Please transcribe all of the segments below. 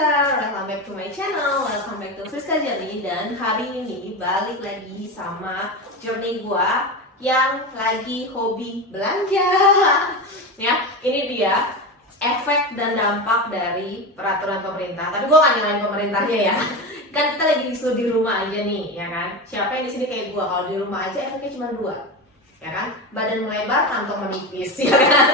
welcome back to my channel, welcome back to Friska Jelly. Dan hari ini balik lagi sama journey gua yang lagi hobi belanja. Ya, ini dia efek dan dampak dari peraturan pemerintah. Tapi gua gak nyalain pemerintahnya ya. Kan kita lagi disuruh di rumah aja nih, ya kan? Siapa yang di sini kayak gua, kalau di rumah aja efeknya cuma dua, ya kan? Badan melebar, kantong menipis, ya kan?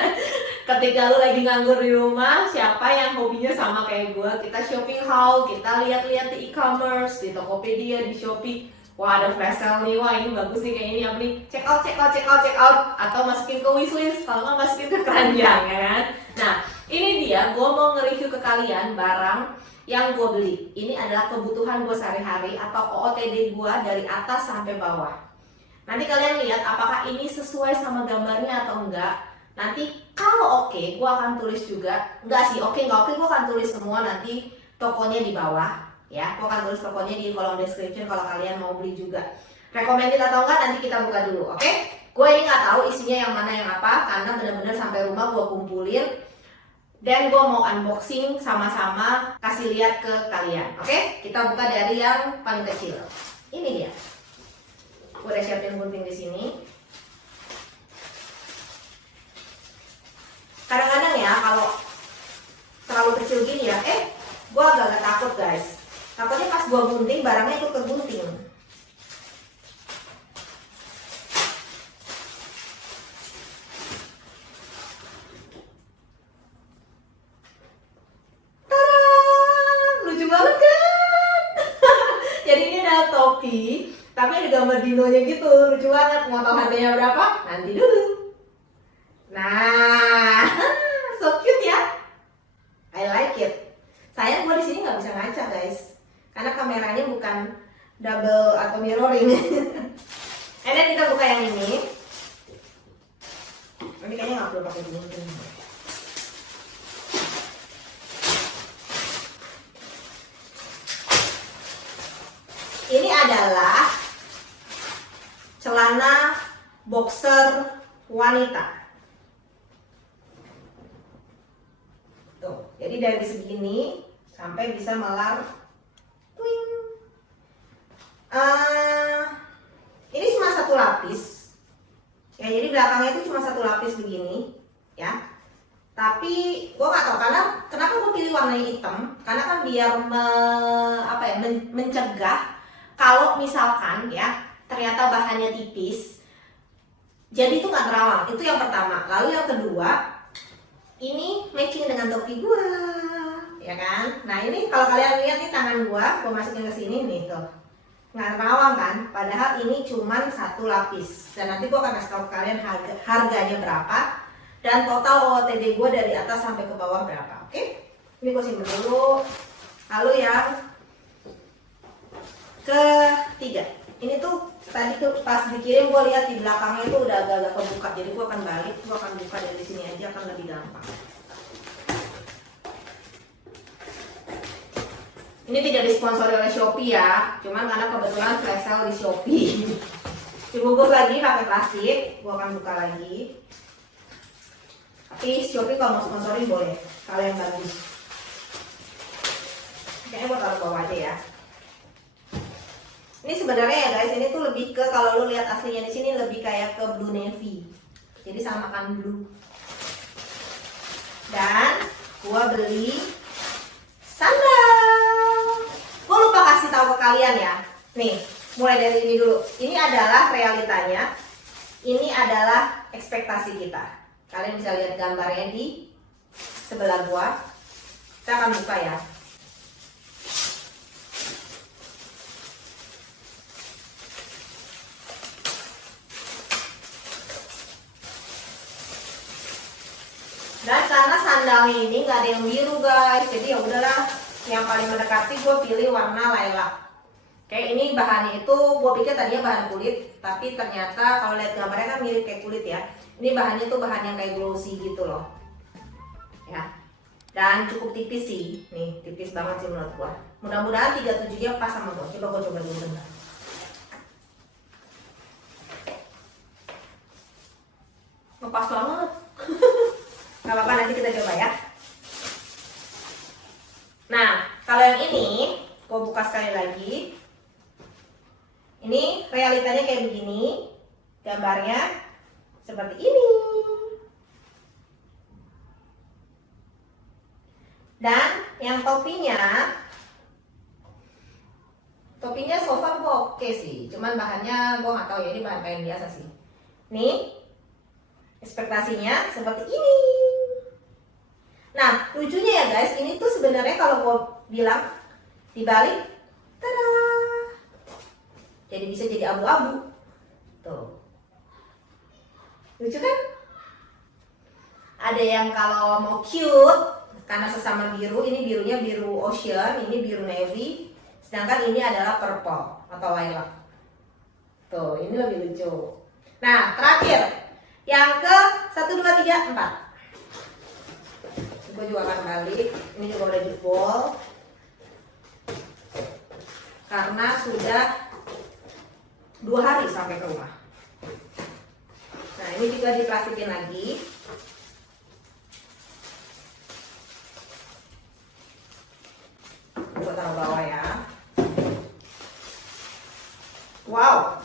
Ketika lu lagi nganggur di rumah, siapa yang hobinya sama kayak gue? Kita shopping haul, kita lihat-lihat di e-commerce, di Tokopedia, di Shopee. Wah, ada flash sale nih, wah ini bagus nih, kayak ini apa nih? Check out. Atau masukin ke wishlist, kalau nggak masukin ke keranjang, ya kan? Nah, ini dia, gue mau nge-review ke kalian barang yang gue beli. Ini adalah kebutuhan gue sehari-hari atau OOTD gue dari atas sampai bawah. Nanti kalian lihat apakah ini sesuai sama gambarnya atau enggak. Nanti kalau oke, gue akan tulis juga. Enggak sih, oke nggak oke, gue akan tulis semua nanti tokonya di bawah. Ya, gue akan tulis tokonya di kolom description kalau kalian mau beli juga. Recommended atau enggak nanti kita buka dulu, oke? Gue ini nggak tahu isinya yang mana yang apa, karena benar-benar sampai rumah gue kumpulin. Dan gue mau unboxing sama-sama, kasih lihat ke kalian, oke? Kita buka dari yang paling kecil. Ini dia. Gue udah siapin gunting di sini. Kadang-kadang ya kalau terlalu kecil gini ya, gue agak takut guys. Takutnya pas gue gunting barangnya ikut kegunting. Tada! Lucu banget kan? Jadi ini ada topi, tapi ada gambar dinonya gitu, lucu banget. Mau tahu harganya berapa? Nanti dulu. Nah, so cute ya. I like it. Sayang gue di sini nggak bisa ngaca guys, karena kameranya bukan double atau mirroring. And then kita buka yang ini. Ini kayaknya nggak perlu pakai gunting. Ini adalah celana boxer wanita. Tuh, jadi dari segini sampai bisa melar. Twing. Ini cuma satu lapis. Ya, jadi belakangnya itu cuma satu lapis begini, ya. Tapi gue nggak tahu kenapa gue pilih warna hitam, karena kan biar mencegah kalau misalkan ya ternyata bahannya tipis, jadi itu nggak terawang. Itu yang pertama. Lalu yang kedua, ini matching dengan topi gua, ya kan? Nah ini kalau kalian lihat nih tangan gua masukin ke sini nih tuh, nggak terawang kan? Padahal ini cuman satu lapis. Dan nanti gua akan kasih tahu ke kalian harganya berapa dan total OOTD gua dari atas sampai ke bawah berapa. Oke? Ini gua simpen dulu. Lalu yang ketiga, ini tuh tadi tuh pas dikirim gue lihat di belakangnya itu udah agak-agak kebuka, jadi gue akan balik, gue akan buka dari sini aja, akan lebih gampang. Ini tidak disponsori oleh Shopee ya, cuman karena kebetulan flash sale di Shopee. Dibungkus lagi pakai plastik, gue akan buka lagi. Tapi Shopee kalau mau sponsori boleh, kalau yang bagus. Kayaknya gue taruh bawah aja ya. Ini sebenarnya ya guys, ini tuh lebih ke, kalau lu lihat aslinya di sini lebih kayak ke blue navy. Jadi sama kan blue. Dan gua beli sandal. Gua lupa kasih tahu ke kalian ya. Nih, mulai dari ini dulu. Ini adalah realitanya. Ini adalah ekspektasi kita. Kalian bisa lihat gambarnya di sebelah gua. Kita akan buka ya. Dan karena sandalnya ini nggak ada yang biru guys, jadi ya udahlah, yang paling mendekati gue pilih warna lilac. Kayak ini bahannya itu gue pikir tadinya bahan kulit, tapi ternyata kalau lihat gambarnya kan mirip kayak kulit ya. Ini bahannya tuh bahan yang kayak glossy gitu loh, ya. Dan cukup tipis sih, nih tipis banget sih menurut gue. Mudah-mudahan 37-nya pas sama gue. Coba gue coba dulu bentar. Pas banget. Gak apa-apa, nanti kita coba ya. Nah, Kalau yang ini, gue buka sekali lagi. Ini realitanya kayak begini, gambarnya seperti ini. Dan yang topinya so far gue oke sih, cuman bahannya gue nggak tahu ya, ini bahan kain biasa sih. Nih, ekspektasinya seperti ini. Nah, lucunya ya guys, ini tuh sebenarnya kalau gue bilang dibalik, tada, jadi bisa jadi abu-abu. Tuh, lucu kan? Ada yang kalau mau cute karena sesama biru, ini birunya biru ocean, ini biru navy, sedangkan ini adalah purple atau lilac. Tuh, ini lebih lucu. Nah, terakhir yang ke 1, 2, 3, 4. Gue juga akan balik. Ini juga udah jebol karena sudah 2 hari sampai ke rumah. Nah, ini juga diplastikin lagi. Gue taruh bawah ya. Wow.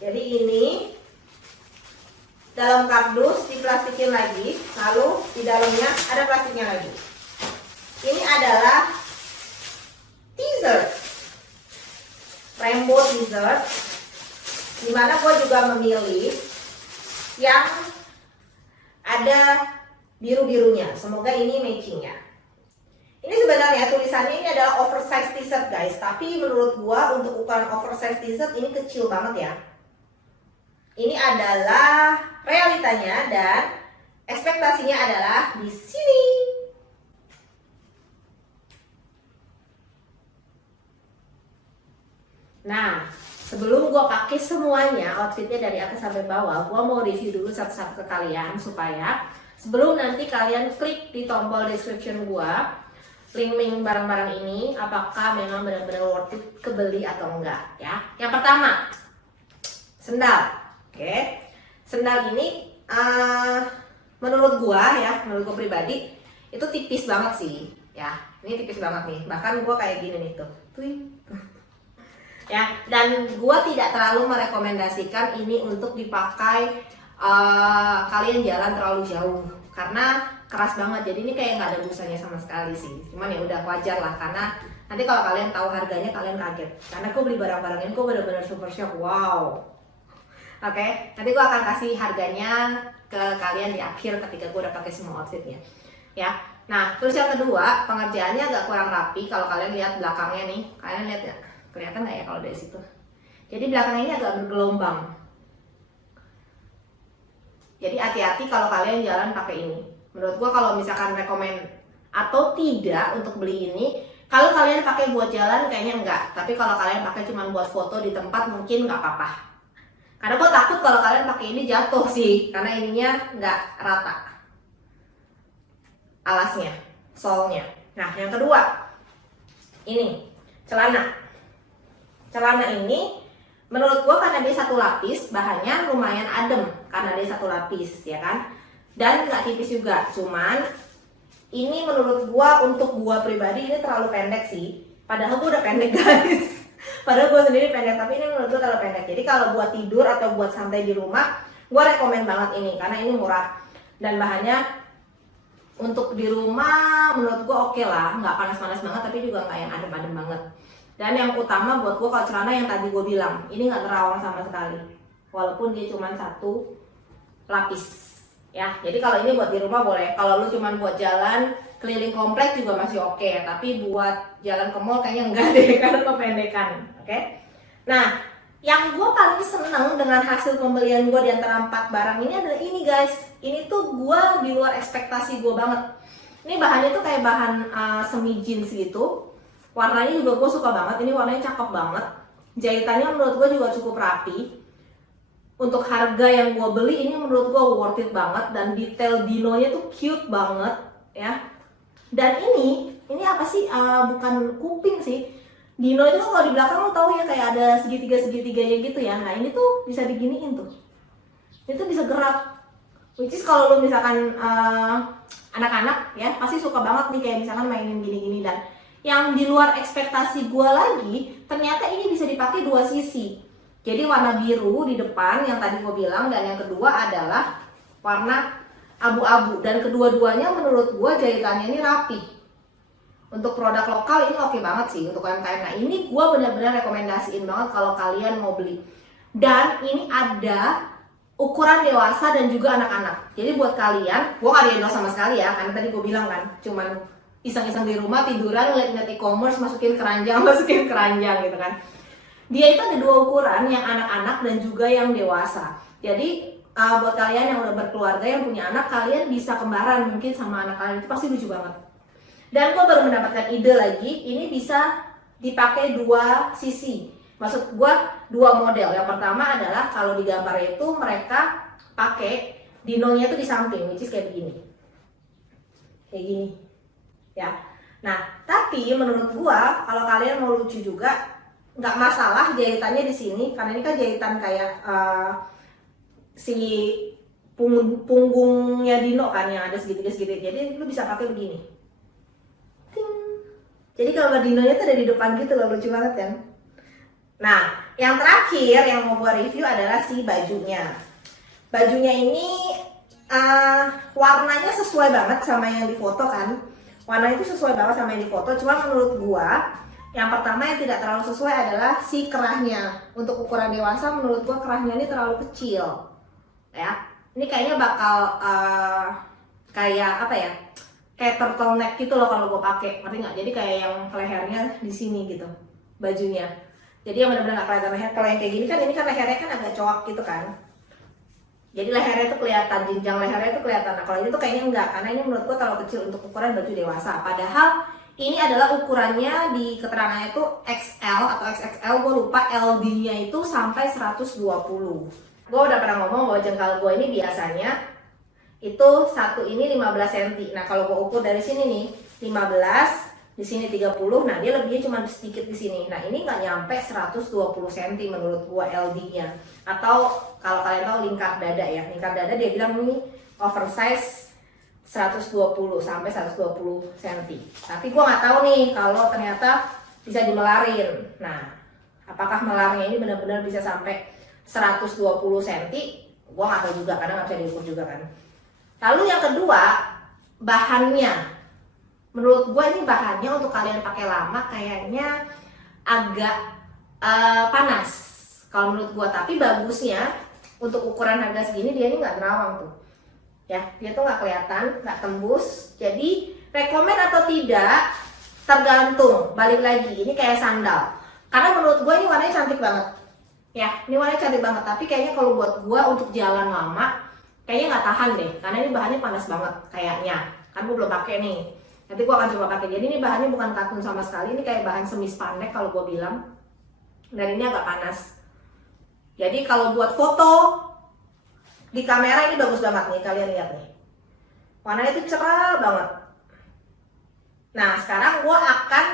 Jadi ini dalam kardus diplastikin lagi, lalu di dalamnya ada plastiknya lagi. Ini adalah t-shirt, rainbow t-shirt, dimana gue juga memilih yang ada biru-birunya. Semoga ini matchingnya. Ini sebenarnya tulisannya ini adalah oversize t-shirt guys, tapi menurut gua untuk ukuran oversize t-shirt ini kecil banget ya. Ini adalah realitanya dan ekspektasinya adalah di sini. Nah, sebelum gua pakai semuanya outfitnya dari atas sampai bawah, gua mau review dulu satu-satu ke kalian supaya sebelum nanti kalian klik di tombol description gua link-link barang-barang ini apakah memang benar-benar worth it kebeli atau enggak ya. Yang pertama, sendal. Oke. Sendal ini menurut gua ya, menurut gua pribadi itu tipis banget sih ya. Ini tipis banget nih. Bahkan gua kayak gini nih tuh. Ya, dan gua tidak terlalu merekomendasikan ini untuk dipakai kalian jalan terlalu jauh karena keras banget, jadi ini kayak nggak ada busanya sama sekali sih. Cuman ya udah wajar lah, karena nanti kalau kalian tahu harganya kalian kaget. Karena aku beli barang-barang ini aku benar-benar super shock, wow. Oke, nanti gue akan kasih harganya ke kalian di akhir ketika gue udah pakai semua outfitnya. Ya, nah terus yang kedua pengerjaannya agak kurang rapi. Kalau kalian lihat belakangnya nih, kalian lihat ya, kelihatan nggak ya kalau dari situ? Jadi belakangnya ini agak bergelombang. Jadi hati-hati kalau kalian jalan pakai ini. Menurut gua kalau misalkan rekomen atau tidak untuk beli ini, kalau kalian pakai buat jalan kayaknya enggak, tapi kalau kalian pakai cuma buat foto di tempat mungkin nggak apa-apa. Karena gua takut kalau kalian pakai ini jatuh sih, karena ininya nggak rata alasnya, solnya. Nah yang kedua, ini celana. Celana ini menurut gua karena dia satu lapis, bahannya lumayan adem karena dia satu lapis ya kan. Dan nggak tipis juga, cuman ini menurut gua untuk gua pribadi ini terlalu pendek sih. Padahal gua udah pendek guys. Padahal gua sendiri pendek, tapi ini menurut gua terlalu pendek. Jadi kalau buat tidur atau buat santai di rumah, gua rekomen banget ini karena ini murah dan bahannya untuk di rumah menurut gua oke lah, nggak panas-panas banget tapi juga nggak yang adem-adem banget. Dan yang utama buat gua kalau celana yang tadi gua bilang, ini nggak terawang sama sekali, walaupun dia cuma satu lapis. Ya, jadi kalau ini buat di rumah boleh. Kalau lu cuma buat jalan keliling komplek juga masih oke, tapi buat jalan ke mall kayaknya enggak deh karena kependekan. Oke. Nah, yang gue paling seneng dengan hasil pembelian gue di antara 4 barang ini adalah ini guys. Ini tuh gue di luar ekspektasi gue banget. Ini bahannya tuh kayak bahan semi jeans gitu. Warnanya juga gue suka banget. Ini warnanya cakep banget. Jahitannya menurut gue juga cukup rapi. Untuk harga yang gue beli ini menurut gue worth it banget, dan detail dinonya tuh cute banget ya. Dan ini apa sih? Bukan kuping sih. Dino itu kan kalau di belakang lo tahu ya kayak ada segitiga-segitiganya gitu ya. Nah ini tuh bisa diginiin tuh. Itu bisa gerak. Which is kalau lo misalkan anak-anak ya pasti suka banget nih kayak misalkan mainin gini-gini, dan yang di luar ekspektasi gue lagi, ternyata ini bisa dipakai dua sisi. Jadi warna biru di depan yang tadi gue bilang, dan yang kedua adalah warna abu-abu, dan kedua-duanya menurut gue jahitannya ini rapi. Untuk produk lokal ini oke banget sih untuk UMKM. Nah ini gue benar-benar rekomendasiin banget kalau kalian mau beli. Dan ini ada ukuran dewasa dan juga anak-anak. Jadi buat kalian, gue gak di-endorse sama sekali ya, karena tadi gue bilang kan, cuman iseng-iseng di rumah tiduran ngeliat e-commerce, masukin keranjang gitu kan. Dia itu ada dua ukuran, yang anak-anak dan juga yang dewasa. Jadi buat kalian yang udah berkeluarga, yang punya anak, kalian bisa kembaran mungkin sama anak kalian, itu pasti lucu banget. Dan gue baru mendapatkan ide lagi, ini bisa dipakai dua sisi. Maksud gue dua model. Yang pertama adalah kalau di gambar itu mereka pakai dinonya itu di samping, which is kayak begini. Kayak gini. Ya. Nah, tapi menurut gue kalau kalian mau lucu juga, nggak masalah jahitannya di sini, karena ini kan jahitan kayak si punggungnya dino kan, yang ada segitiga-segitiga. Jadi lu bisa pakai begini. Ting. Jadi kalau dinonya tuh ada di depan gitu loh, lucu banget kan? Nah, yang terakhir yang mau gue review adalah si bajunya. Bajunya ini warnanya sesuai banget sama yang di foto kan. Warna itu sesuai banget sama yang di foto. Cuma menurut gue, yang pertama yang tidak terlalu sesuai adalah si kerahnya. Untuk ukuran dewasa menurut gue kerahnya ini terlalu kecil. Ya, ini kayaknya bakal kayak apa ya? Kayak turtleneck gitu loh kalau gue pakai. Ngerti nggak? Jadi kayak yang lehernya di sini gitu bajunya. Jadi yang benar-benar nggak kelihatan leher. Kalau yang kayak gini kan, ini kan lehernya kan agak coak gitu kan. Jadi lehernya itu kelihatan, jenjang lehernya itu kelihatan. Nah kalau ini tuh kayaknya enggak, karena ini menurut gue terlalu kecil untuk ukuran baju dewasa. Padahal ini adalah ukurannya di keterangannya itu XL atau XXL, gue lupa, LD-nya itu sampai 120. Gue udah pernah ngomong bahwa jengkal gue ini biasanya itu satu ini 15 cm. Nah kalau gue ukur dari sini nih 15, di sini 30, nah dia lebihnya cuma sedikit di sini. Nah ini nggak nyampe 120 cm menurut gua LD-nya. Atau kalau kalian tahu lingkar dada ya, lingkar dada dia bilang ini oversize 120 sampai 120 cm. Tapi gua nggak tahu nih kalau ternyata bisa dimelarin. Nah, apakah melarnya ini benar-benar bisa sampai 120 cm? Gua nggak tahu juga, karena nggak bisa diukur juga kan. Lalu yang kedua, bahannya. Menurut gue ini bahannya untuk kalian pakai lama kayaknya agak panas kalau menurut gue. Tapi bagusnya untuk ukuran harga segini dia ini nggak terawang tuh. Ya, dia tuh nggak kelihatan, nggak tembus. Jadi rekomen atau tidak tergantung. Balik lagi, ini kayak sandal. Karena menurut gue ini warnanya cantik banget. Ya, ini warnanya cantik banget. Tapi kayaknya kalau buat gue untuk jalan lama, kayaknya nggak tahan deh. Karena ini bahannya panas banget kayaknya. Kan gue belum pakai nih. Nanti gue akan coba pakai. Jadi ini bahannya bukan katun sama sekali, ini kayak bahan semi spandex kalau gue bilang. Dan ini agak panas. Jadi kalau buat foto di kamera ini bagus banget nih, kalian lihat nih. Warnanya itu cerah banget. Nah sekarang gue akan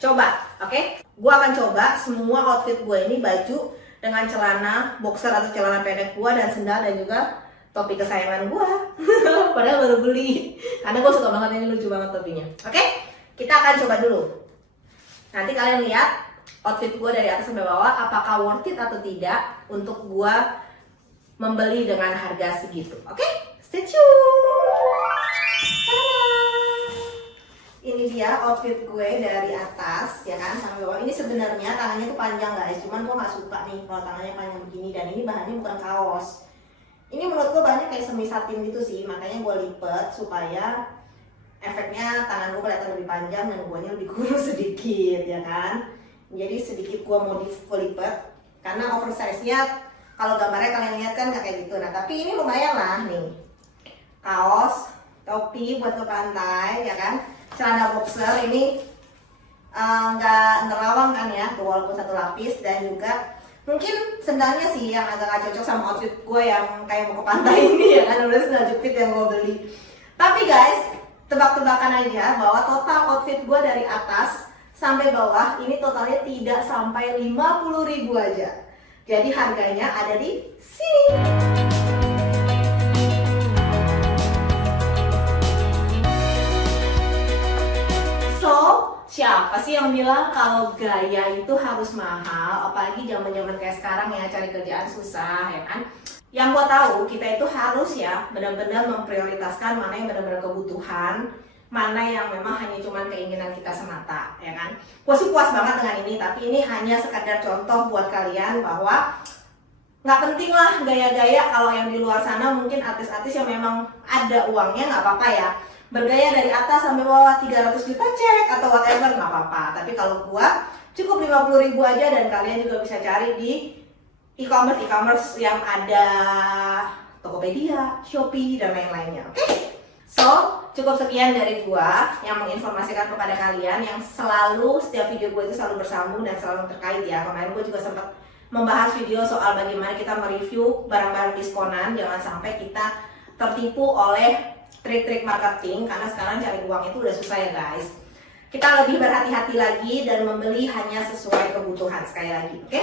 coba, oke? Gue akan coba semua outfit gue ini, baju dengan celana boxer atau celana pendek gue, dan sendal, dan juga topi kesayangan gue. Padahal baru beli, karena gue suka banget, ini lucu banget topinya. Oke, kita akan coba dulu. Nanti kalian lihat outfit gue dari atas sampai bawah, apakah worth it atau tidak untuk gue membeli dengan harga segitu. Oke, stay tune. Tada! Ini dia outfit gue dari atas ya kan sampai bawah. Ini sebenarnya tangannya tuh panjang guys, cuman gue nggak suka nih kalau tangannya panjang begini. Dan ini bahannya bukan kaos. Ini menurut gue bahannya kayak semi satin gitu sih, makanya gue lipet supaya efeknya tangan gue kelihatan lebih panjang dan guanya lebih kurus sedikit ya kan. Jadi sedikit gue modif, gue lipet karena oversize-nya kalau gambarnya kalian lihat kan kayak gitu. Nah tapi ini lumayan lah nih, kaos, topi buat ke pantai ya kan, celana boxer ini nggak nerawang kan ya, walaupun satu lapis, dan juga mungkin sendalnya sih yang agak gak cocok sama outfit gue yang kayak mau ke pantai ini ya kan, udah sendal jepit yang gue beli. Tapi guys, tebak-tebakan aja bahwa total outfit gue dari atas sampai bawah ini totalnya tidak sampai 50.000 aja. Jadi harganya ada di sini. So, Siapa sih yang bilang kalau gaya itu harus mahal, apalagi zaman-zaman kayak sekarang ya, cari kerjaan susah ya kan. Yang gue tahu, kita itu harus ya benar-benar memprioritaskan mana yang benar-benar kebutuhan, mana yang memang hanya cuman keinginan kita semata ya kan. Gue sih puas banget dengan ini, tapi ini hanya sekadar contoh buat kalian bahwa nggak penting lah gaya-gaya. Kalau yang di luar sana mungkin artis-artis yang memang ada uangnya nggak apa-apa ya, bergaya dari atas sampai bawah 300 juta cek atau whatever nggak apa-apa. Tapi kalau gua cukup 50.000 aja, dan kalian juga bisa cari di e-commerce yang ada Tokopedia, Shopee, dan lain-lainnya. Oke? So, cukup sekian dari gua yang menginformasikan kepada kalian, yang selalu setiap video gue itu selalu bersambung dan selalu terkait ya. Kemarin gue juga sempat membahas video soal bagaimana kita mereview barang-barang diskonan. Jangan sampai kita tertipu oleh trik-trik marketing, karena sekarang cari uang itu udah susah ya guys. Kita lebih berhati-hati lagi dan membeli hanya sesuai kebutuhan sekali lagi. Oke?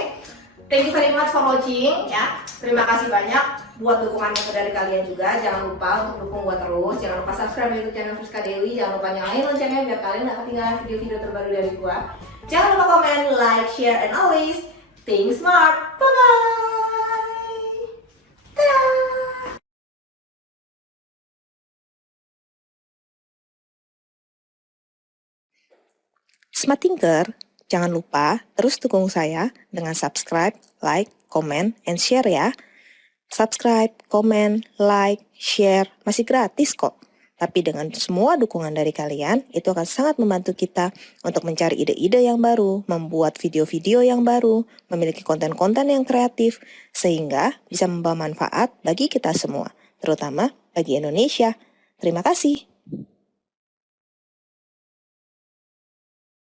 Thank you very much for watching ya. Terima kasih banyak buat dukungannya dari kalian juga. Jangan lupa untuk dukung gua terus. Jangan lupa subscribe YouTube channel Friska Dewi. Jangan lupa nyalain loncengnya biar kalian gak ketinggalan video-video terbaru dari gua. Jangan lupa komen, like, share, and always think smart. Bye-bye. Dadah. Smart Thinker, jangan lupa terus dukung saya dengan subscribe, like, comment, and share ya. Subscribe, comment, like, share, masih gratis kok. Tapi dengan semua dukungan dari kalian, itu akan sangat membantu kita untuk mencari ide-ide yang baru, membuat video-video yang baru, memiliki konten-konten yang kreatif, sehingga bisa membawa manfaat bagi kita semua, terutama bagi Indonesia. Terima kasih.